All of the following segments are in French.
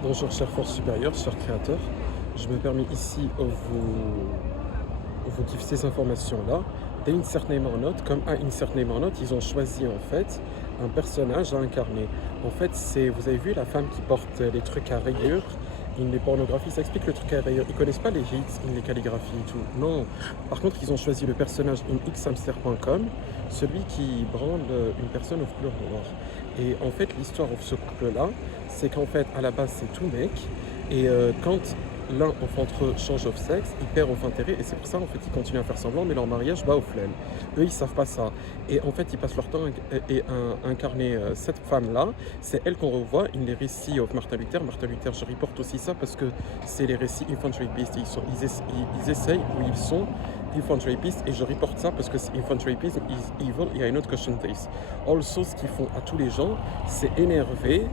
Bonjour chère force supérieure, chers créateurs. Je me permets ici vous dire ces informations-là. Insert Name or Not, comme à Insert Name or Not, ils ont choisi en fait un personnage à incarner. En fait, vous avez vu la femme qui porte les trucs à rayures, les pornographies, ça explique le truc à rayures. Ils connaissent pas les hits, les calligraphies et tout. Non. Par contre, ils ont choisi le personnage xhamster.com, celui qui branle une personne aux couleurs noires. Et en fait, l'histoire de ce couple-là, c'est qu'en fait, à la base, c'est tout mec. Et quand l'un entre eux change de sexe, ils perdent of intérêt et c'est pour ça en fait ils continuent à faire semblant mais leur mariage va au flemme. Eux ils savent pas ça et en fait ils passent leur temps à incarner cette femme là, c'est elle qu'on revoit in les récits of Martin Luther. Martin Luther je reporte aussi ça parce que c'est les récits Infantry Beast, ils essayent où ils sont Infantry Beast et je reporte ça parce que Infantry Beast is evil et I not question this. Also ce qu'ils font à tous les gens c'est énerver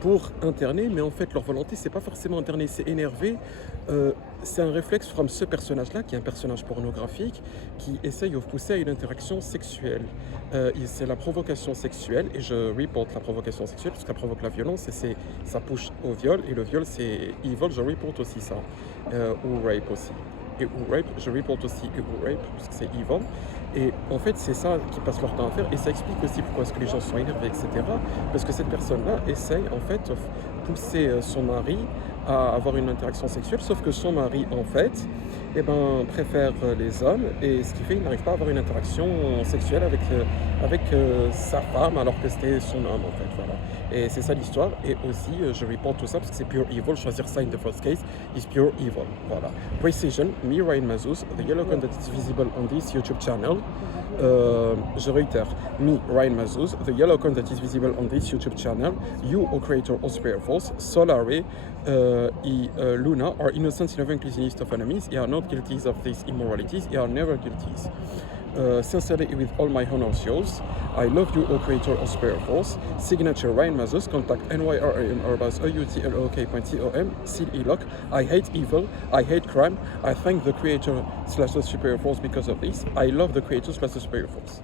pour interner, mais en fait leur volonté c'est pas forcément interner, c'est énerver. C'est un réflexe from ce personnage-là, qui est un personnage pornographique, qui essaye de pousser à une interaction sexuelle. C'est la provocation sexuelle, et je reporte la provocation sexuelle, parce que ça provoque la violence, et ça pousse au viol, et le viol c'est evil, je reporte aussi ça, ou rape aussi. Et ou rape, je reporte aussi et ou rape, parce que c'est evil. Et en fait, c'est ça qui passe leur temps à faire, et ça explique aussi pourquoi est-ce que les gens sont énervés, etc. Parce que cette personne-là essaye en fait de pousser son mari à avoir une interaction sexuelle, sauf que son mari en fait préfère les hommes, et ce qui fait qu'il n'arrive pas à avoir une interaction sexuelle avec sa femme alors que c'était son homme en fait, voilà. Et c'est ça l'histoire, et aussi je reporte tout ça parce que c'est pure evil, choisir ça in the first case is pure evil, voilà. Precision, me Ryan Mazouz, the yellow content is visible on this YouTube channel. Je réitère, me Ryan Mazouz, the yellow content is visible on this YouTube channel. You, or creator of Spirit Force, Solare, Luna are innocent in having list of enemies. They are not guilty of these immoralities. They are never guilty. Sincerely, with all my honors yours, I love you, O creator of Spirit Force. Signature Ryan Mazus, contact NYRAM Urbaz AUTLOK.com, seal ELOC. I hate evil, I hate crime. I thank the creator slash the Superior Force because of this. I love the creator slash the Superior Force.